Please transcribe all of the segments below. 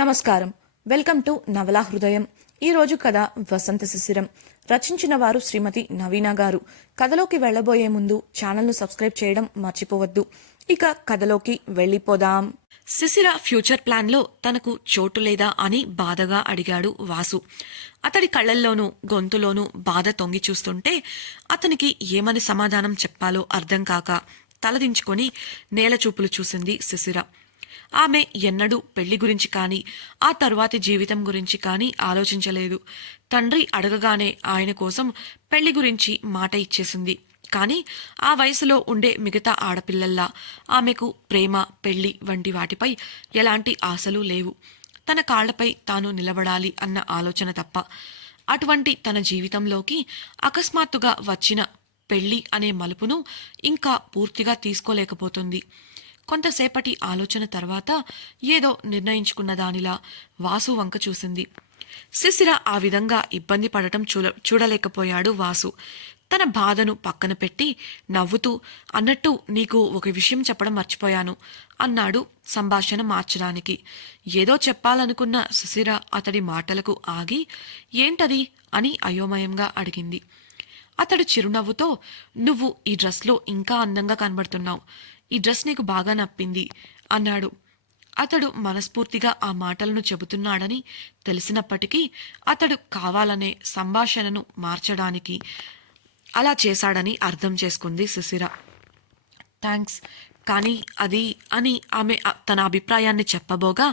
నమస్కారం. Welcome to నవలా హృదయం. ఈరోజు కథ వసంత శిశిరం. రచించిన వారు శ్రీమతి నవీన గారు. కథలోకి వెళ్లబోయే ముందు ఛానల్ను సబ్స్క్రైబ్ చేయడం మర్చిపోవద్దు. ఇక కథలోకి వెళ్ళిపోదాం. శిశిర ఫ్యూచర్ ప్లాన్లో తనకు చోటు లేదా అని బాధగా అడిగాడు వాసు. అతడి కళ్లల్లోనూ గొంతులోనూ బాధ తొంగి చూస్తుంటే అతనికి ఏమని సమాధానం చెప్పాలో అర్థం కాక తలదించుకొని నేలచూపులు చూసింది శిశిర. ఆమె ఎన్నడూ పెళ్లి గురించి కానీ ఆ తరువాతి జీవితం గురించి కానీ ఆలోచించలేదు. తండ్రి అడగగానే ఆయన కోసం పెళ్లి గురించి మాట ఇచ్చేసింది. కానీ ఆ వయసులో ఉండే మిగతా ఆడపిల్లల్లా ఆమెకు ప్రేమ, పెళ్లి వంటి వాటిపై ఎలాంటి ఆశలు లేవు. తన కాళ్లపై తాను నిలబడాలి అన్న ఆలోచన తప్ప. అటువంటి తన జీవితంలోకి అకస్మాత్తుగా వచ్చిన పెళ్లి అనే మలుపును ఇంకా పూర్తిగా తీసుకోలేకపోతుంది. కొంతసేపటి ఆలోచన తర్వాత ఏదో నిర్ణయించుకున్న దానిలా వాసు వంక చూసింది. శిశిర ఆ విధంగా ఇబ్బంది పడటం చూడలేకపోయాడు వాసు. తన బాధను పక్కన పెట్టి నవ్వుతూ, అన్నట్టు నీకు ఒక విషయం చెప్పడం మర్చిపోయాను అన్నాడు సంభాషణ మార్చడానికి. ఏదో చెప్పాలనుకున్న శిశిర అతడి మాటలకు ఆగి, ఏంటది అని అయోమయంగా అడిగింది. అతడు చిరునవ్వుతో, నువ్వు ఈ డ్రెస్లో ఇంకా అందంగా కనబడుతున్నావు. ఈ డ్రెస్ నీకు బాగా నప్పింది అన్నాడు. అతడు మనస్ఫూర్తిగా ఆ మాటలను చెబుతున్నాడని తెలిసినప్పటికీ అతడు కావాలనే సంభాషణను మార్చడానికి అలా చేశాడని అర్థం చేసుకుంది శిశిర. థ్యాంక్స్, కానీ అది అని ఆమె తన అభిప్రాయాన్ని చెప్పబోగా,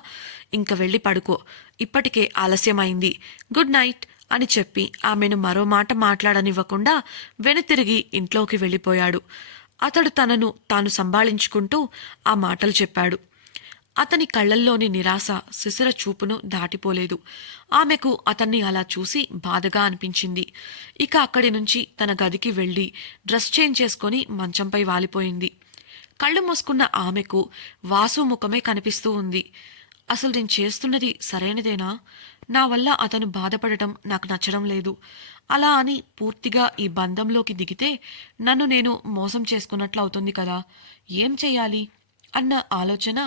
ఇంక వెళ్ళి పడుకో, ఇప్పటికే ఆలస్యమైంది, గుడ్ నైట్ అని చెప్పి ఆమెను మరో మాట మాట్లాడనివ్వకుండా వెనుతిరిగి ఇంట్లోకి వెళ్ళిపోయాడు. అతడు తనను తాను సంభాళించుకుంటూ ఆ మాటలు చెప్పాడు. అతని కళ్లల్లోని నిరాశ శిశిర చూపును దాటిపోలేదు. ఆమెకు అతన్ని అలా చూసి బాధగా అనిపించింది. ఇక అక్కడి నుంచి తన గదికి వెళ్లి డ్రెస్ చేంజ్ చేసుకుని మంచంపై వాలిపోయింది. కళ్ళు మూసుకున్న ఆమెకు వాసు ముఖమే కనిపిస్తూ ఉంది. అసలు నేను చేస్తున్నది సరైనదేనా? నా వల్ల అతను బాధపడటం నాకు నచ్చడం లేదు. అలా అని పూర్తిగా ఈ బంధంలోకి దిగితే నన్ను నేను మోసం చేసుకున్నట్లు అవుతుంది కదా. ఏం చెయ్యాలి అన్న ఆలోచన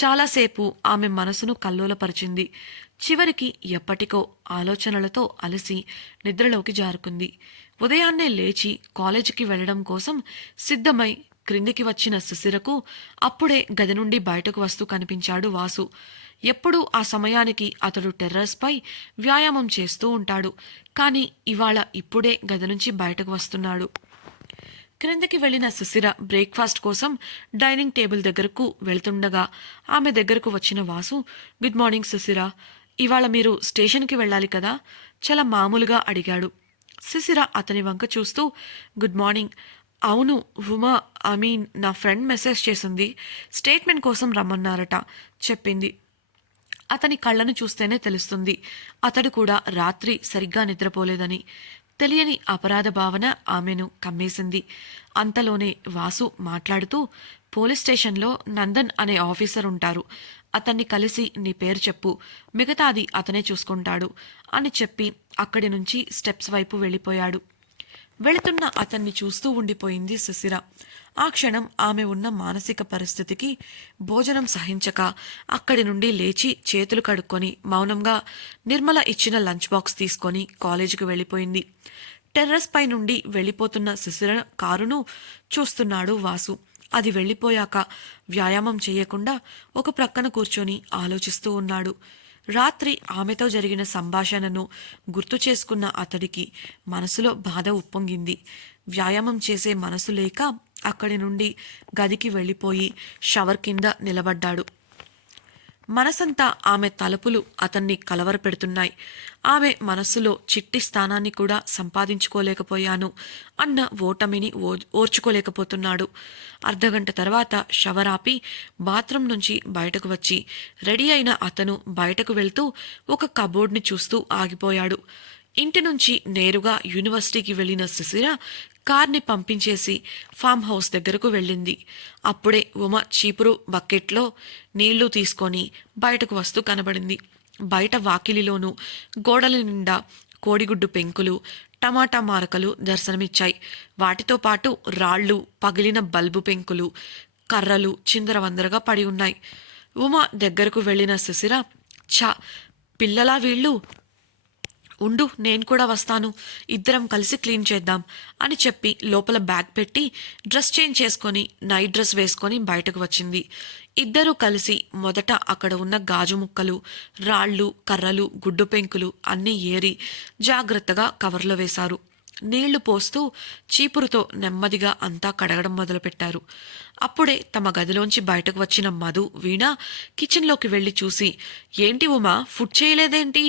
చాలాసేపు ఆమె మనసును కల్లోలపరిచింది. చివరికి ఎప్పటికో ఆలోచనలతో అలసి నిద్రలోకి జారుకుంది. ఉదయాన్నే లేచి కాలేజీకి వెళ్లడం కోసం సిద్ధమై క్రిందికి వచ్చిన శిశిరకు అప్పుడే గది నుండి బయటకు వస్తూ కనిపించాడు వాసు. ఎప్పుడూ ఆ సమయానికి అతడు టెర్రస్పై వ్యాయామం చేస్తూ ఉంటాడు. కానీ ఇవాళ ఇప్పుడే గది నుంచి బయటకు వస్తున్నాడు. క్రిందకి వెళ్లిన శిశిర బ్రేక్ఫాస్ట్ కోసం డైనింగ్ టేబుల్ దగ్గరకు వెళ్తుండగా ఆమె దగ్గరకు వచ్చిన వాసు, గుడ్ మార్నింగ్ శిశిర, ఇవాళ మీరు స్టేషన్కి వెళ్ళాలి కదా, చాలా మామూలుగా అడిగాడు. శిశిర అతని వంక చూస్తూ, గుడ్ మార్నింగ్, అవును ఉమా, నా ఫ్రెండ్ మెసేజ్ చేసింది, స్టేట్మెంట్ కోసం రమ్మన్నారట చెప్పింది. అతని కళ్ళను చూస్తేనే తెలుస్తుంది అతడు కూడా రాత్రి సరిగ్గా నిద్రపోలేదని. తెలియని అపరాధ భావన ఆమెను కమ్మేసింది. అంతలోనే వాసు మాట్లాడుతూ, పోలీస్ స్టేషన్లో నందన్ అనే ఆఫీసర్ ఉంటారు, అతన్ని కలిసి నీ పేరు చెప్పు, మిగతాది అతనే చూసుకుంటాడు అని చెప్పి అక్కడి నుంచి స్టెప్స్ వైపు వెళ్ళిపోయాడు. వెళుతున్న అతన్ని చూస్తూ ఉండిపోయింది శిశిర. ఆ క్షణం ఆమె ఉన్న మానసిక పరిస్థితికి భోజనం సహించక అక్కడి నుండి లేచి చేతులు కడుక్కొని మౌనంగా నిర్మల ఇచ్చిన లంచ్ బాక్స్ తీసుకొని కాలేజీకి వెళ్ళిపోయింది. టెర్రస్ పై నుండి వెళ్ళిపోతున్న శిశిర కారును చూస్తున్నాడు వాసు. అది వెళ్ళిపోయాక వ్యాయామం చేయకుండా ఒక ప్రక్కన కూర్చొని ఆలోచిస్తూ ఉన్నాడు. రాత్రి ఆమెతో జరిగిన సంభాషణను గుర్తు చేసుకున్న అతడికి మనసులో బాధ ఉప్పొంగింది. వ్యాయామం చేసే మనసు లేక అక్కడి నుండి గదికి వెళ్ళిపోయి షవర్ కింద నిలబడ్డాడు. మనసంతా ఆమె తలుపులు అతన్ని కలవరపెడుతున్నాయి. ఆమె మనస్సులో చిట్టి స్థానాన్ని కూడా సంపాదించుకోలేకపోయాను అన్న ఓటమిని ఓర్చుకోలేకపోతున్నాడు. అర్ధగంట తర్వాత షవర్ ఆపి బాత్రూం నుంచి బయటకు వచ్చి రెడీ అయిన అతను బయటకు వెళ్తూ ఒక కబోర్డ్ని చూస్తూ ఆగిపోయాడు. ఇంటి నుంచి నేరుగా యూనివర్సిటీకి వెళ్లిన శిశిర కార్ని పంపించేసి ఫామ్ హౌస్ దగ్గరకు వెళ్ళింది. అప్పుడే ఉమ చీపురు బకెట్లో నీళ్లు తీసుకొని బయటకు వస్తూ కనబడింది. బయట వాకిలిలోనూ గోడల నిండా కోడిగుడ్డు పెంకులు, టమాటా మారకలు దర్శనమిచ్చాయి. వాటితో పాటు రాళ్లు, పగిలిన బల్బు పెంకులు, కర్రలు చిందరవందరగా పడి ఉన్నాయి. ఉమ దగ్గరకు వెళ్లిన శిశిర ఛా, పిల్లలా వీళ్ళు! ఉండు, నేను కూడా వస్తాను, ఇద్దరం కలిసి క్లీన్ చేద్దాం అని చెప్పి లోపల బ్యాగ్ పెట్టి డ్రెస్ చేంజ్ చేసుకొని నైట్ డ్రెస్ వేసుకొని బయటకు వచ్చింది. ఇద్దరూ కలిసి మొదట అక్కడ ఉన్న గాజు ముక్కలు, రాళ్ళు, కర్రలు, గుడ్డు పెంకులు అన్నీ ఏరి జాగ్రత్తగా కవర్లో వేశారు. నీళ్లు పోస్తూ చీపురుతో నెమ్మదిగా అంతా కడగడం మొదలుపెట్టారు. అప్పుడే తమ గదిలోంచి బయటకు వచ్చిన మధు, వీణ కిచెన్లోకి వెళ్లి చూసి, ఏంటి ఉమా, ఫుడ్ చేయలేదేంటి?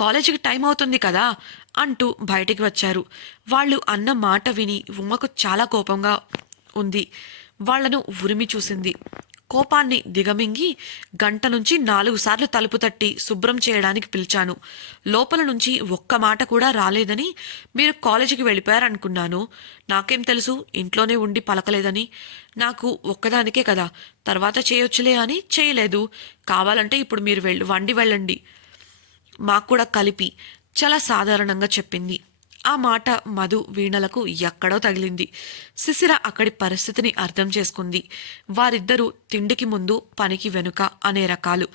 కాలేజీకి టైం అవుతుంది కదా అంటూ బయటికి వచ్చారు. వాళ్ళు అన్న మాట విని ఉమకు చాలా కోపంగా ఉంది. వాళ్లను ఉరిమి చూసింది. కోపాన్ని దిగమింగి గంట నుంచి 4 సార్లు తలుపు తట్టి శుభ్రం చేయడానికి పిలిచాను. లోపల నుంచి ఒక్క మాట కూడా రాలేదని మీరు కాలేజీకి వెళ్ళిపోయారనుకున్నాను. నాకేం తెలుసు ఇంట్లోనే ఉండి పలకలేదని. నాకు ఒక్కదానికే కదా, తర్వాత చేయొచ్చులే అని చేయలేదు. కావాలంటే ఇప్పుడు మీరు వండి వెళ్ళండి, మాకు కూడా కలిపి చాలా సాధారణంగా చెప్పింది. ఆ మాట మధు, వీణలకు ఎక్కడో తగిలింది. శిశిర అక్కడి పరిస్థితిని అర్థం చేసుకుంది. వారిద్దరూ తిండికి ముందు పనికి వెనుక అనే రకాలు.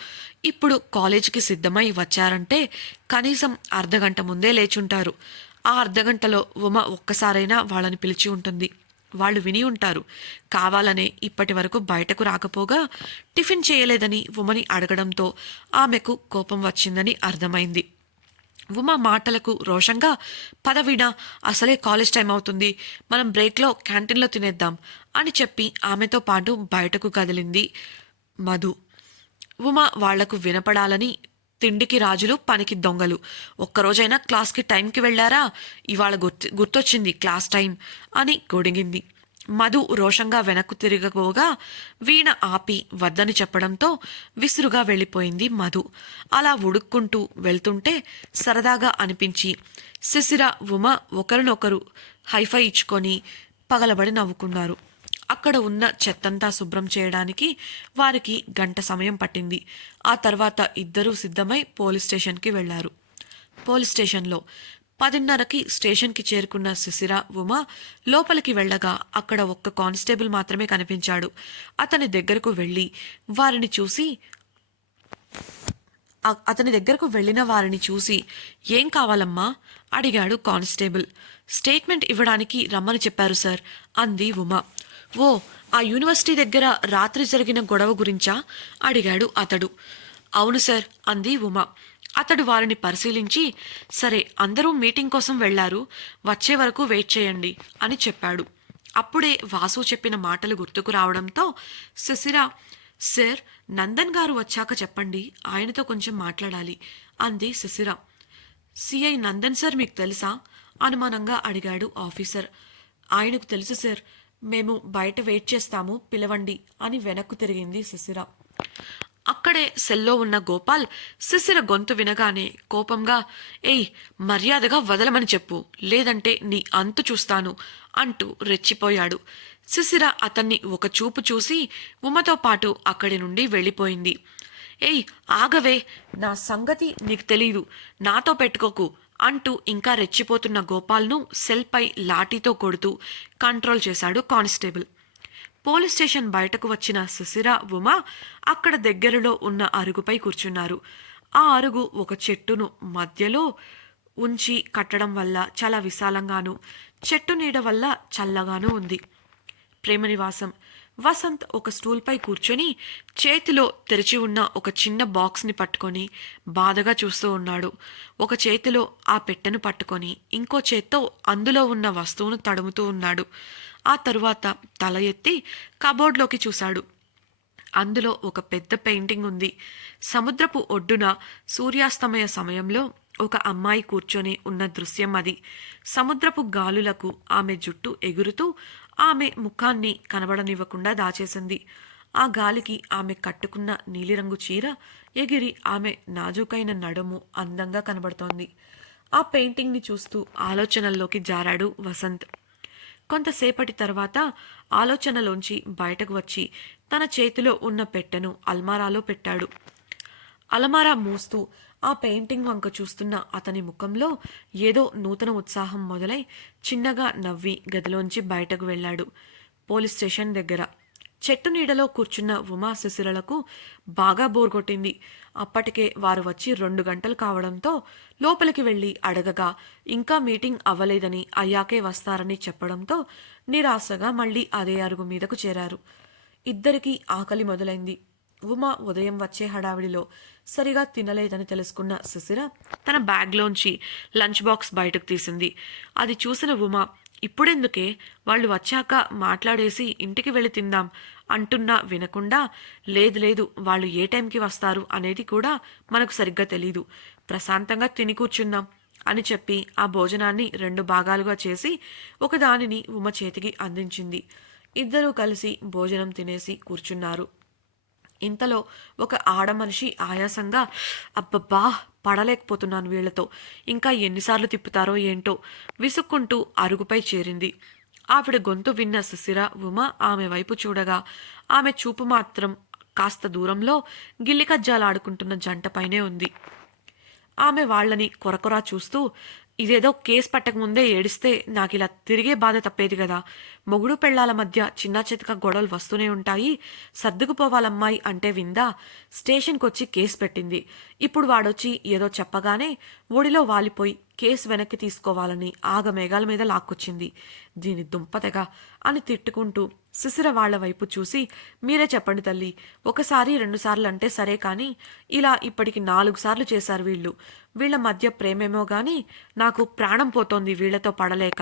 ఇప్పుడు కాలేజీకి సిద్ధమై వచ్చారంటే కనీసం అర్ధగంట ముందే లేచుంటారు. ఆ అర్ధగంటలో ఉమ ఒక్కసారైనా వాళ్ళని పిలిచి ఉంటుంది. వాళ్ళు విని ఉంటారు. కావాలనే ఇప్పటి వరకు బయటకు రాకపోగా టిఫిన్ చేయలేదని ఉమని అడగడంతో ఆమెకు కోపం వచ్చిందని అర్థమైంది. ఉమా మాటలకు రోషంగా, పదవీణ, అసలే కాలేజ్ టైం అవుతుంది, మనం బ్రేక్లో క్యాంటీన్లో తినేద్దాం అని చెప్పి ఆమెతో పాటు బయటకు కదిలింది మధు. ఉమా వాళ్లకు వినపడాలని, తిండికి రాజులు పనికి దొంగలు, ఒక్కరోజైనా క్లాస్కి టైంకి వెళ్లారా? ఇవాళ గుర్తొచ్చింది క్లాస్ టైం అని గొడిగింది. మధు రోషంగా వెనక్కు తిరగబోగా వీణ ఆపి వద్దని చెప్పడంతో విసురుగా వెళ్ళిపోయింది మధు. అలా ఉడుక్కుంటూ వెళ్తుంటే సరదాగా అనిపించి శిశిర, ఉమ ఒకరినొకరు హైఫై ఇచ్చుకొని పగలబడి నవ్వుకున్నారు. అక్కడ ఉన్న చెత్తంతా శుభ్రం చేయడానికి వారికి గంట సమయం పట్టింది. ఆ తర్వాత ఇద్దరూ సిద్ధమై పోలీస్ స్టేషన్కి వెళ్లారు. పోలీస్ స్టేషన్లో 10:30కి స్టేషన్కి చేరుకున్న శిశిర, ఉమ లోపలికి వెళ్ళగా అక్కడ ఒక్క కానిస్టేబుల్ మాత్రమే కనిపించాడు. అతని దగ్గరకు వెళ్లిన వారిని చూసి ఏం కావాలమ్మా అడిగాడు కానిస్టేబుల్. స్టేట్మెంట్ ఇవ్వడానికి రమ్మని చెప్పారు సార్ అంది ఉమ. ఓ, ఆ యూనివర్సిటీ దగ్గర రాత్రి జరిగిన గొడవ గురించా అడిగాడు అతడు. అవును సార్ అంది ఉమ. అతడు వారిని పరిశీలించి, సరే, అందరూ మీటింగ్ కోసం వెళ్లారు, వచ్చే వరకు వెయిట్ చేయండి అని చెప్పాడు. అప్పుడే వాసు చెప్పిన మాటలు గుర్తుకు రావడంతో శిశిర, సార్, నందన్ గారు వచ్చాక చెప్పండి, ఆయనతో కొంచెం మాట్లాడాలి అంది శిశిర. సిఐ నందన్ సార్ మీకు తెలుసా అనుమానంగా అడిగాడు ఆఫీసర్. ఆయనకు తెలుసు సార్, మేము బయట వెయిట్ చేస్తాము, పిలవండి అని వెనక్కు తిరిగింది శిశిర. అక్కడే సెల్లో ఉన్న గోపాల్ శిశిర గొంతు వినగానే కోపంగా, ఏయ్, మర్యాదగా వదలమని చెప్పు, లేదంటే నీ అంతు చూస్తాను అంటూ రెచ్చిపోయాడు. శిశిర అతన్ని ఒక చూపు చూసి ఉమతో పాటు అక్కడి నుండి వెళ్ళిపోయింది. ఏయ్, ఆగవే, నా సంగతి నీకు తెలీదు, నాతో పెట్టుకోకు అంటూ ఇంకా రెచ్చిపోతున్న గోపాల్ను సెల్పై లాఠీతో కొడుతూ కంట్రోల్ చేశాడు కానిస్టేబుల్. పోలీస్ స్టేషన్ బయటకు వచ్చిన శిశిర, ఉమ అక్కడ దగ్గరలో ఉన్న అరుగుపై కూర్చున్నారు. ఆ అరుగు ఒక చెట్టును మధ్యలో ఉంచి కట్టడం వల్ల చాలా విశాలంగాను, చెట్టు నీడ వల్ల చల్లగానూ ఉంది. ప్రేమనివాసం. వసంత్ ఒక స్టూల్పై కూర్చొని చేతిలో తెరిచి ఉన్న ఒక చిన్న బాక్స్ని పట్టుకొని బాధగా చూస్తూ ఉన్నాడు. ఒక చేతిలో ఆ పెట్టెను పట్టుకొని ఇంకో చేత్తో అందులో ఉన్న వస్తువును తడుముతూ ఉన్నాడు. ఆ తరువాత తల ఎత్తి కబోర్డ్లోకి చూశాడు. అందులో ఒక పెద్ద పెయింటింగ్ ఉంది. సముద్రపు ఒడ్డున సూర్యాస్తమయ సమయంలో ఒక అమ్మాయి కూర్చొని ఉన్న దృశ్యం అది. సముద్రపు గాలులకు ఆమె జుట్టు ఎగురుతూ ఆమె ముఖాన్ని కనబడనివ్వకుండా దాచేసింది. ఆ గాలికి ఆమె కట్టుకున్న నీలిరంగు చీర ఎగిరి ఆమె నాజూకైన నడుము అందంగా కనబడుతోంది. ఆ పెయింటింగ్ని చూస్తూ ఆలోచనల్లోకి జారాడు వసంత్. కొంతసేపటి తర్వాత ఆలోచనలోంచి బయటకు వచ్చి తన చేతిలో ఉన్న పెట్టెను అల్మారాలో పెట్టాడు. అలమారా మూస్తూ ఆ పెయింటింగ్ వంక చూస్తున్న అతని ముఖంలో ఏదో నూతన ఉత్సాహం మొదలై చిన్నగా నవ్వి గదిలోంచి బయటకు వెళ్ళాడు. పోలీస్ స్టేషన్ దగ్గర చెట్టు నీడలో కూర్చున్న ఉమా శిశిరలకు బాగా బోర్ కొట్టింది. అప్పటికే వారు వచ్చి 2 గంటలు కావడంతో లోపలికి వెళ్లి అడగగా ఇంకా మీటింగ్ అవ్వలేదని అయ్యాకే వస్తారని చెప్పడంతో నిరాశగా మళ్లీ అదే అరుగు మీదకు చేరారు. ఇద్దరికీ ఆకలి మొదలైంది. ఉమా ఉదయం వచ్చే హడావిడిలో సరిగా తినలేదని తెలుసుకున్న శిశిర తన బ్యాగ్లోంచి లంచ్ బాక్స్ బయటకు తీసింది. అది చూసిన ఉమా, ఇప్పుడెందుకే, వాళ్ళు వచ్చాక మాట్లాడేసి ఇంటికి వెళ్ళి తిందాం అంటున్నా వినకుండా, లేదు లేదు, వాళ్ళు ఏ టైంకి వస్తారు అనేది కూడా మనకు సరిగ్గా తెలీదు, ప్రశాంతంగా తిని కూర్చుందాం అని చెప్పి ఆ భోజనాన్ని 2 భాగాలుగా చేసి ఒకదానిని ఉమ చేతికి అందించింది. ఇద్దరూ కలిసి భోజనం తినేసి కూర్చున్నారు. ఇంతలో ఒక ఆడమనిషి ఆయాసంగా, అబ్బబ్బా, పడలేకపోతున్నాను వీళ్లతో, ఇంకా ఎన్నిసార్లు తిప్పుతారో ఏంటో విసుక్కుంటూ అరుగుపై చేరింది. ఆవిడ గొంతు విన్న శిశిర ఉమ ఆమె వైపు చూడగా ఆమె చూపు మాత్రం కాస్త దూరంలో గిల్లికజ్జాలాడుకుంటున్న జంటపైనే ఉంది. ఆమె వాళ్ళని కొరకొరా చూస్తూ, ఇదేదో కేసు పట్టకముందే ఏడిస్తే నాకిలా తిరిగే బాధ తప్పేది కదా, మొగుడు పెళ్లాల మధ్య చిన్న చితక గొడవలు వస్తూనే ఉంటాయి, సర్దుకుపోవాలమ్మాయి అంటే విందా, స్టేషన్కొచ్చి కేసు పెట్టింది, ఇప్పుడు వాడొచ్చి ఏదో చెప్పగానే ఒడిలో వాలిపోయి కేసు వెనక్కి తీసుకోవాలని ఆగమేఘాల మీద లాక్కొచ్చింది, దీని దుంపతెగ అని తిట్టుకుంటూ శిశిర వాళ్ల వైపు చూసి, మీరే చెప్పండి తల్లి, 1 2 సార్లు అంటే సరే కానీ ఇలా ఇప్పటికి 4 సార్లు చేశారు వీళ్ళు, వీళ్ల మధ్య ప్రేమేమో గాని నాకు ప్రాణం పోతోంది వీళ్లతో పడలేక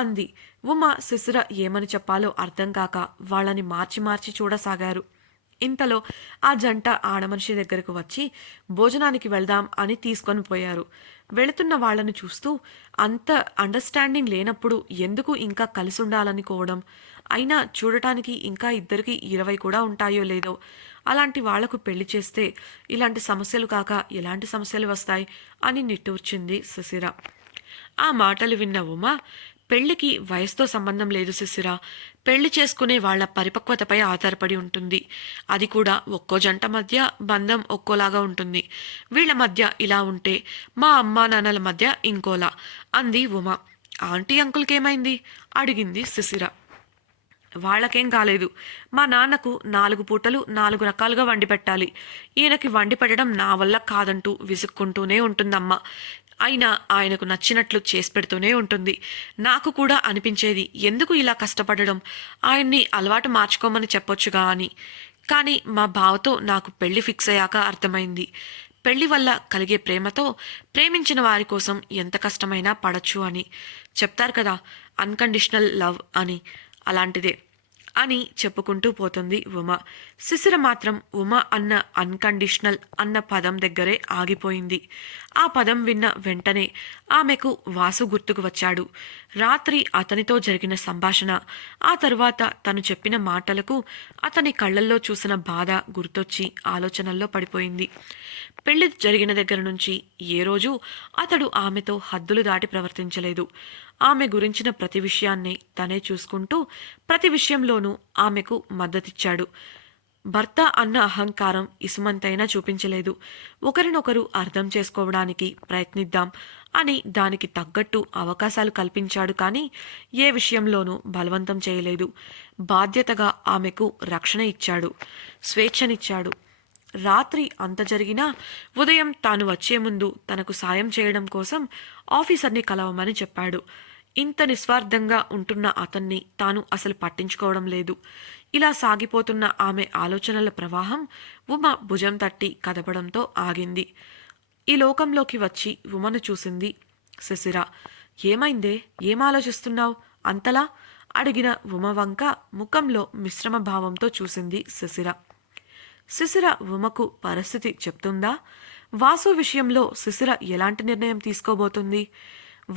అంది. ఉమ శిశిర ఏమని చెప్పాలో అర్థం కాక వాళ్ళని మార్చి మార్చి చూడసాగారు. ఇంతలో ఆ జంట ఆడమనిషి దగ్గరకు వచ్చి భోజనానికి వెళ్దాం అని తీసుకొని పోయారు. వెళుతున్న వాళ్లను చూస్తూ, అంత అండర్స్టాండింగ్ లేనప్పుడు ఎందుకు ఇంకా కలిసి ఉండాలనుకోవడం, అయినా చూడటానికి ఇంకా ఇద్దరికి 20 కూడా ఉంటాయో లేదో, అలాంటి వాళ్లకు పెళ్లి చేస్తే ఇలాంటి సమస్యలు కాక ఎలాంటి సమస్యలు వస్తాయి అని నిట్టూర్చింది శిశిర. ఆ మాటలు విన్న ఉమ, పెళ్లికి వయసుతో సంబంధం లేదు శిశిర, పెళ్లి చేసుకునే వాళ్ల పరిపక్వతపై ఆధారపడి ఉంటుంది, అది కూడా ఒక్కో జంట మధ్య బంధం ఒక్కోలాగా ఉంటుంది, వీళ్ల మధ్య ఇలా ఉంటే మా అమ్మా నాన్నల మధ్య ఇంకోలా అంది ఉమ. ఆంటీ అంకుల్కేమైంది అడిగింది శిశిర. వాళ్ళకేం కాలేదు, మా నాన్నకు 4 పూటలు 4 రకాలుగా వండి పెట్టాలి, ఈయనకి వండి పెట్టడం నా వల్ల కాదంటూ విసుక్కుంటూనే ఉంటుందమ్మ, అయినా ఆయనకు నచ్చినట్లు చేసి పెడుతూనే ఉంటుంది, నాకు కూడా అనిపించేది ఎందుకు ఇలా కష్టపడడం, ఆయన్ని అలవాటు మార్చుకోమని చెప్పొచ్చుగా అని, కానీ మా బావతో నాకు పెళ్లి ఫిక్స్ అయ్యాక అర్థమైంది, పెళ్లి వల్ల కలిగే ప్రేమతో ప్రేమించిన వారి కోసం ఎంత కష్టమైనా పడచ్చు అని చెప్తారు కదా, అన్కండిషనల్ లవ్ అని, అలాంటిదే అని చెప్పుకుంటూ పోతుంది ఉమ. శిశిర మాత్రం ఉమ అన్న అన్కండిషనల్ అన్న పదం దగ్గరే ఆగిపోయింది. ఆ పదం విన్న వెంటనే ఆమెకు వాసు గుర్తుకు వచ్చాడు. రాత్రి అతనితో జరిగిన సంభాషణ, ఆ తరువాత తను చెప్పిన మాటలకు అతని కళ్ళల్లో చూసిన బాధ గుర్తొచ్చి ఆలోచనల్లో పడిపోయింది. పెళ్లి జరిగిన దగ్గర నుంచి ఏ రోజు అతడు ఆమెతో హద్దులు దాటి ప్రవర్తించలేదు. ఆమె గురించిన ప్రతి విషయాన్ని తనే చూసుకుంటూ ప్రతి విషయంలోనూ ఆమెకు మద్దతిచ్చాడు. భర్త అన్న అహంకారం ఇసుమంతైనా చూపించలేదు. ఒకరినొకరు అర్థం చేసుకోవడానికి ప్రయత్నిద్దాం అని దానికి తగ్గట్టు అవకాశాలు కల్పించాడు, కానీ ఏ విషయంలోనూ బలవంతం చేయలేదు. బాధ్యతగా ఆమెకు రక్షణ ఇచ్చాడు, స్వేచ్ఛనిచ్చాడు. రాత్రి అంత జరిగినా ఉదయం తాను వచ్చే ముందు తనకు సాయం చేయడం కోసం ఆఫీసర్ని కలవమని చెప్పాడు. ఇంత నిస్వార్థంగా ఉంటున్న అతన్ని తాను అసలు పట్టించుకోవడం లేదు. ఇలా సాగిపోతున్న ఆమె ఆలోచనల ప్రవాహం ఉమ భుజం తట్టి కదపడంతో ఆగింది. ఈ లోకంలోకి వచ్చి ఉమను చూసింది శిశిర. ఏమైందే, ఏం ఆలోచిస్తున్నావు అంతలా అడిగిన ఉమ వంక ముఖంలో మిశ్రమ భావంతో చూసింది శిశిర. శిశిర ఉమకు పరిస్థితి చెప్తుందా? వాసు విషయంలో శిశిర ఎలాంటి నిర్ణయం తీసుకోబోతుంది?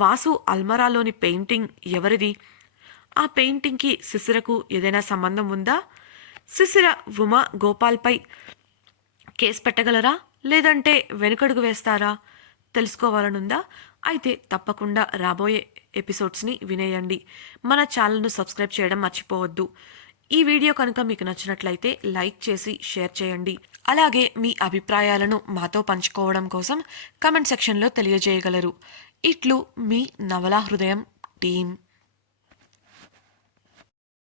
వాసు అల్మరాలోని పెయింటింగ్ ఎవరిది? ఆ పెయింటింగ్కి శిశిరకు ఏదైనా సంబంధం ఉందా? శిశిర ఉమ గోపాల్పై కేసు పెట్టగలరా, లేదంటే వెనుకడుగు వేస్తారా? తెలుసుకోవాలనుందా? అయితే తప్పకుండా రాబోయే ఎపిసోడ్స్ని వినేయండి. మన ఛానల్ను సబ్స్క్రైబ్ చేయడం మర్చిపోవద్దు. ఈ వీడియో కనుక మీకు నచ్చినట్లయితే లైక్ చేసి షేర్ చేయండి. అలాగే మీ అభిప్రాయాలను మాతో పంచుకోవడం కోసం కామెంట్ సెక్షన్లో తెలియజేయగలరు. ఇట్లు మీ నవలా హృదయం టీం.